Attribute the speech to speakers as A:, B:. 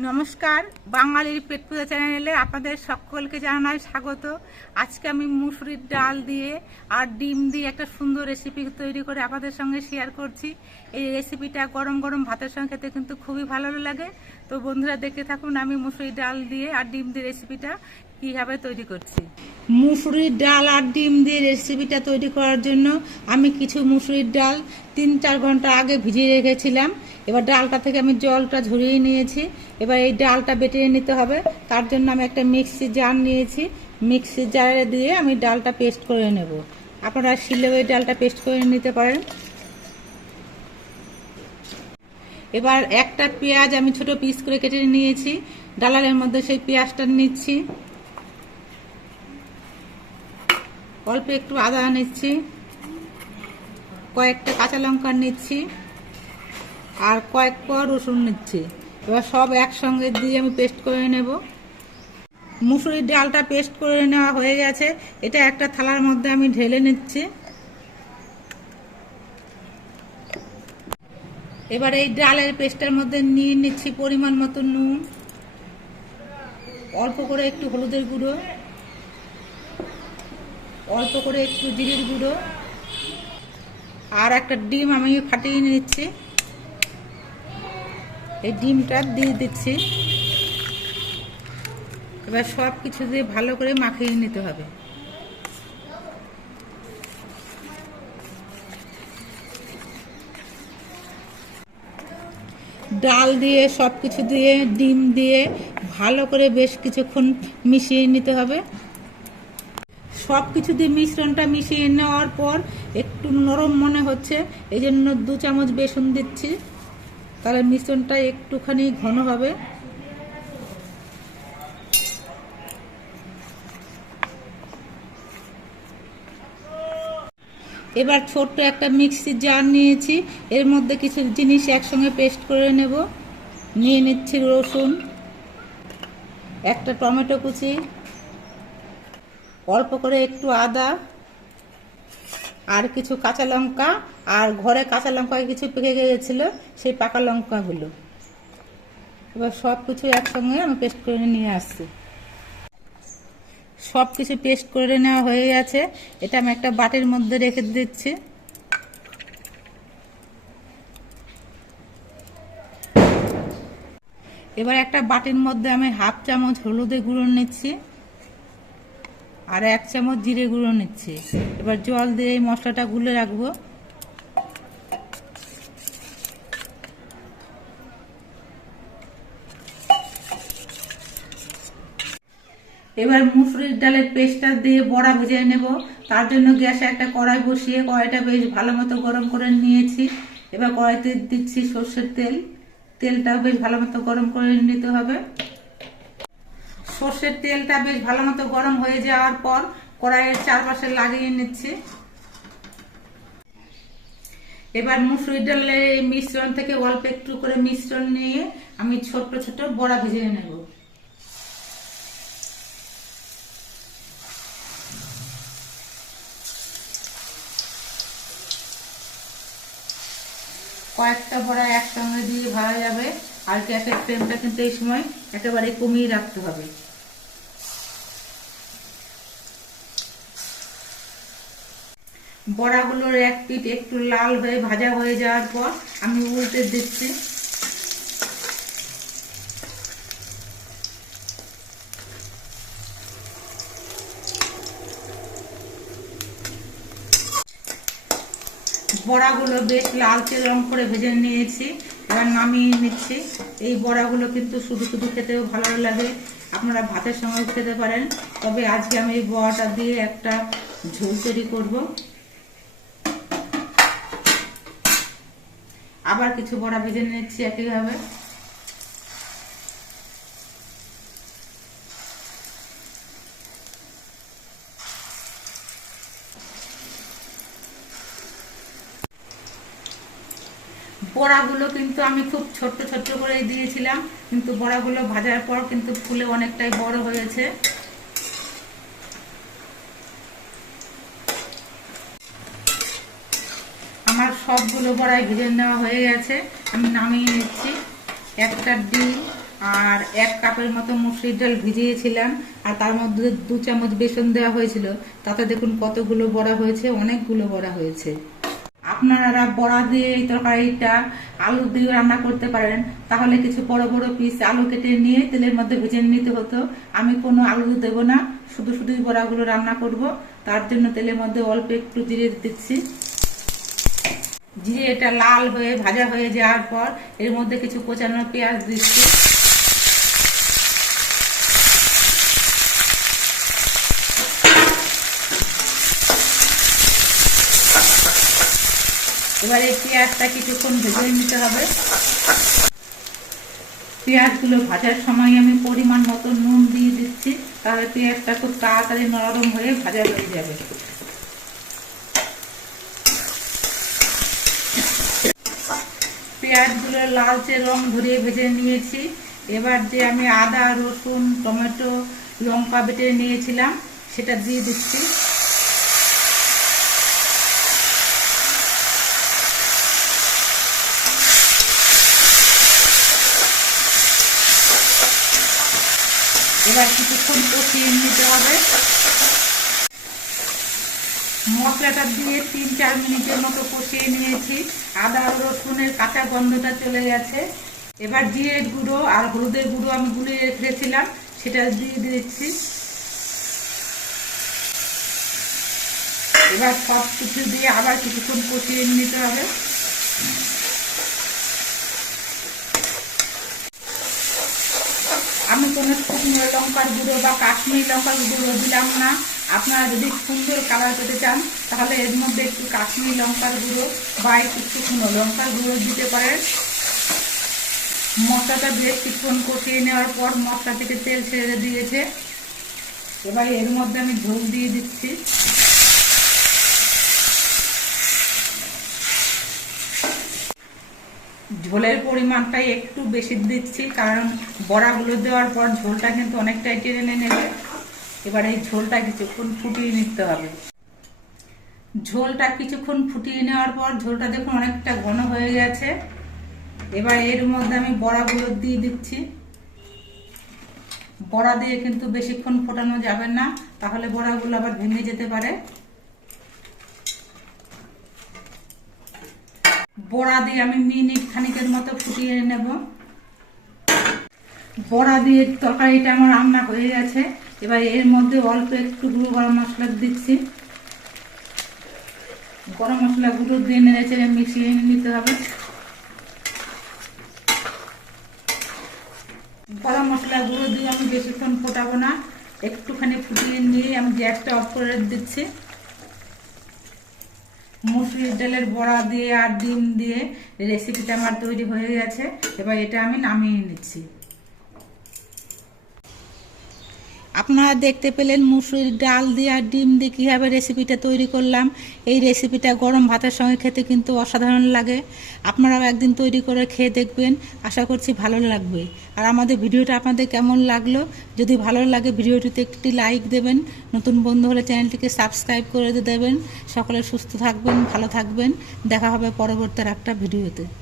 A: নমস্কার, বাঙালির পেট পূজা চ্যানেলে আপনাদের সকলকে জানাই স্বাগত। আজকে আমি মুসুরির ডাল দিয়ে আর ডিম দিয়ে একটা সুন্দর রেসিপি তৈরি করে আপনাদের সঙ্গে শেয়ার করছি। এই রেসিপিটা গরম গরম ভাতের সঙ্গে খেতে কিন্তু খুবই ভালো লাগে। তো বন্ধুরা, দেখতে থাকুন, আমি মুসুরির ডাল দিয়ে আর ডিম দিয়ে রেসিপিটা কীভাবে তৈরি করছি। মুসুরির ডাল আর ডিম দিয়ে রেসিপিটা তৈরি করার জন্য আমি কিছু মুসুরির ডাল তিন চার ঘণ্টা আগে ভিজিয়ে রেখেছিলাম। এবার ডালটা থেকে আমি জলটা ঝরিয়ে নিয়েছি। এবার এই ডালটা বেটে নিতে হবে। তার জন্য আমি একটা মিক্সি জার নিয়েছি। মিক্সি জারে দিয়ে আমি ডালটা পেস্ট করে নেব। আপনারা শিলে ওই ডালটা পেস্ট করে নিতে পারেন। এবার একটা পেঁয়াজ আমি ছোট পিস করে কেটে নিয়েছি। ডালালের মধ্যে সেই পেঁয়াজটা নিচ্ছি। অল্প একটু আদা নিচ্ছি। কয়েকটা কাঁচা লঙ্কা নিচ্ছি। আর কয়েক পর রসুন নিচ্ছি। এবার সব একসঙ্গে দিয়ে আমি পেস্ট করে নেব। মুসুরির ডালটা পেস্ট করে নেওয়া হয়ে গেছে। এটা একটা থালার মধ্যে আমি ঢেলে নিচ্ছি। এবার এই ডালের পেস্টের মধ্যে নিয়ে নিচ্ছি পরিমাণ মতো নুন। অল্প করে একটু হলুদের গুঁড়ো। অল্প করে একটু জিরের গুঁড়ো। আর একটা ডিম আমি ফাটিয়ে নিচ্ছি। এই ডিমটা দিয়ে দিচ্ছি। এবার সব কিছু দিয়ে ভালো করে মাখিয়ে নিতে হবে। ডাল দিয়ে, সব কিছু দিয়ে, ডিম দিয়ে ভালো করে বেশ কিছুক্ষণ মিশিয়ে নিতে হবে। সব কিছু দিয়ে মিশ্রণটা মিশিয়ে নেওয়ার পর একটু নরম মনে হচ্ছে এই জন্য দু চামচ বেসন দিচ্ছি। তাহলে মিশ্রণটা একটুখানি ঘন হবে। এবার ছোট্ট একটা মিক্সি জার নিয়েছি। এর মধ্যে কিছু জিনিস একসঙ্গে পেস্ট করে নেব। নিয়ে নিচ্ছি রসুন, একটা টমেটো কুচি, অল্প করে একটু আদা, আর কিছু কাঁচা লঙ্কা আর ঘরে কাঁচা লঙ্কা কিছু পেকে গিয়েছিল, সেই পাকা লঙ্কাগুলো এবার সব কিছু একসঙ্গে আমি পেস্ট করে নিয়ে আসছি। সব কিছু পেস্ট করে নেওয়া হয়ে গেছে। এটা আমি একটা বাটির মধ্যে রেখে দিচ্ছি। এবার একটা বাটির মধ্যে আমি হাফ চামচ হলুদে গুঁড়ো নিচ্ছি আর এক চামচ জিরে গুঁড়ো নিচ্ছি। এবার জল দিয়ে এই মশলাটা গুলে রাখব। এবার মুসুরির ডালের পেস্টটা দিয়ে বড়া ভেজে নেব। তার জন্য গ্যাসে একটা কড়াই বসিয়ে কড়াইটা বেশ ভালো মতো গরম করে নিয়েছি। এবার কড়াইতে দিচ্ছি সর্ষের তেল। তেলটাও বেশ ভালো মতো গরম করে নিতে হবে। সর্ষের তেলটা বেশ ভালো মতো গরম হয়ে যাওয়ার পর কড়াইয়ের চারপাশে লাগিয়ে নিচ্ছি। এবার মুসুরি ডালের মিশ্রণ থেকে অল্প একটু করে মিশ্রণ নিয়ে আমি ছোট্ট ছোট বড়া ভেজে নেব। কয়েকটা ভরা একসঙ্গে দিয়ে ভাজা যাবে। আর গ্যাসের ফ্লেমটা কিন্তু এই সময় একেবারে কমিয়ে রাখতে হবে। বড়াগুলোর এক পিঠ একটু লাল হয়ে ভাজা হয়ে যাওয়ার পর আমি উল্টে দিচ্ছি। বড়াগুলো বেশ লালচে রং করে ভেজে নিয়েছি। এবার নামিয়ে নিচ্ছি। এই বড়াগুলো কিন্তু শুধু শুধু খেতেও ভালো লাগে। আপনারা ভাতের সঙ্গে খেতে পারেন। তবে আজকে আমি এই বড়াটা দিয়ে একটা ঝোল তৈরি করব। আবার কিছু বড়া ভেজে নিচ্ছি একইভাবে বড়াগুলো কিন্তু আমি খুব ছোট্ট ছোট্ট করে দিয়েছিলাম, কিন্তু বড়াগুলো ভাজার পর কিন্তু ফুলে অনেকটাই বড় হয়েছে। আমার সবগুলো বড়াই ভেজে নেওয়া হয়ে গেছে। আমি নামিয়ে নিচ্ছি। একটা ডিম আর এক কাপের মতো মুসুরির ডাল ভিজিয়েছিলাম, আর তার মধ্যে দু চামচ বেসন দেওয়া হয়েছিল। তাতে দেখুন কতগুলো বড়া হয়েছে, অনেকগুলো বড়া হয়েছে। আপনারা বড়া দিয়ে এই তরকারিটা, আলু দিয়ে রান্না করতে পারেন, তাহলে কিছু বড় বড় পিস আলু কেটে নিয়ে তেলের মধ্যে ভেজে নিতে হতো। আমি কোনো আলু দেব না, শুধু শুধুই বড়াগুলো রান্না করব। তার জন্য তেলের মধ্যে অল্প একটু জিরে দিচ্ছি। জিরে এটা লাল হয়ে, ভাজা হয়ে যাওয়ার পর এর মধ্যে কিছু কোচানো পেঁয়াজ দিচ্ছি। এবার পেঁয়াজটা কিছুক্ষণ ভেজে নিতে হবে। পেঁয়াজগুলো ভাজার সময় আমি পরিমাণ মতো নুন দিয়ে দিচ্ছি, তাহলে পেঁয়াজটা খুব তাড়াতাড়ি নরম হয়ে ভাজা হয়ে যাবে। পেঁয়াজগুলো লালচে রং ধরিয়ে ভেজে নিয়েছি। এবার যে আমি আদা, রসুন, টমেটো, লঙ্কা বেটে নিয়েছিলাম, সেটা দিয়ে দিচ্ছি। এবার কিছুক্ষণ কষিয়ে নিতে হবে। মশলাটা দিয়ে তিন চার মিনিটের মতো কষিয়ে নিয়েছি। আদা, রসুনের কাঁচা গন্ধটা চলে গেছে। এবার জিরের গুঁড়ো আর হলুদের গুঁড়ো আমি গুলিয়ে রেখেছিলাম, সেটা দিয়ে দিচ্ছি এবার সব কিছু দিয়ে আবার কিছুক্ষণ কষিয়ে নিতে হবে। কোনো শুকনো লঙ্কার গুঁড়ো বা কাশ্মীর লঙ্কার গুঁড়ো দিলাম না। আপনারা যদি সুন্দর কালার পেতে চান, তাহলে এর মধ্যে একটু কাশ্মীর লঙ্কার গুঁড়ো বা একটু শুকনো লঙ্কার গুঁড়ো দিতে পারেন। মশলাটা বেশ কিছুক্ষণ কষিয়ে নেওয়ার পর মশলা থেকে তেল ছেড়ে দিয়েছে। এবার এর মধ্যে আমি ঝোল দিয়ে দিচ্ছি। ঝোলের পরিমাণটাই একটু বেশি দিচ্ছি, কারণ বড়াগুলো দেওয়ার পর ঝোলটা কিন্তু অনেকটাই টেনে নেবে। এবার এই ঝোলটা কিছুক্ষণ ফুটিয়ে নিতে হবে। ঝোলটা কিছুক্ষণ ফুটিয়ে নেওয়ার পর ঝোলটা দেখুন অনেকটা ঘন হয়ে গেছে। এবার এর মধ্যে আমি বড়াগুলো দিয়ে দিচ্ছি। বড়া দিয়ে কিন্তু বেশিক্ষণ ফোটানো যাবে না, তাহলে বড়াগুলো আবার ভেঙে যেতে পারে। বড়া দিয়ে আমি মিনিট খানিকের মতো ফুটিয়ে নেব। বড়া দিয়ে তরকারিটা আমার রান্না হয়ে গেছে। এবার এর মধ্যে অল্প একটু গুঁড়ো গরম মশলা দিচ্ছি। গরম মশলা গুঁড়ো দিয়ে নেড়ে চেড়ে মিশিয়ে নিতে হবে। গরম মশলা গুঁড়ো দিয়ে আমি বেশিক্ষণ ফোটাবো না। একটুখানি ফুটিয়ে নিয়ে আমি গ্যাসটা অফ করে দিচ্ছি। মুসুরির ডালের বড়া দিয়ে আর ডিম দিয়ে রেসিপিটা আমার তৈরি হয়ে গেছে। এবার এটা আমি নামিয়ে নিচ্ছি। আপনারা দেখতে পেলেন মুসুরির ডাল দিয়ে আর ডিম দিয়ে কীভাবে রেসিপিটা তৈরি করলাম। এই রেসিপিটা গরম ভাতের সঙ্গে খেতে কিন্তু অসাধারণ লাগে। আপনারাও একদিন তৈরি করে খেয়ে দেখবেন। আশা করছি ভালো লাগবে। আর আমাদের ভিডিওটা আপনাদের কেমন লাগল? যদি ভালো লাগে ভিডিওটিতে একটি লাইক দেবেন। নতুন বন্ধু হলে চ্যানেলটিকে সাবস্ক্রাইব করে দেবেন। সকলে সুস্থ থাকবেন, ভালো থাকবেন। দেখা হবে পরবর্তী একটা ভিডিওতে।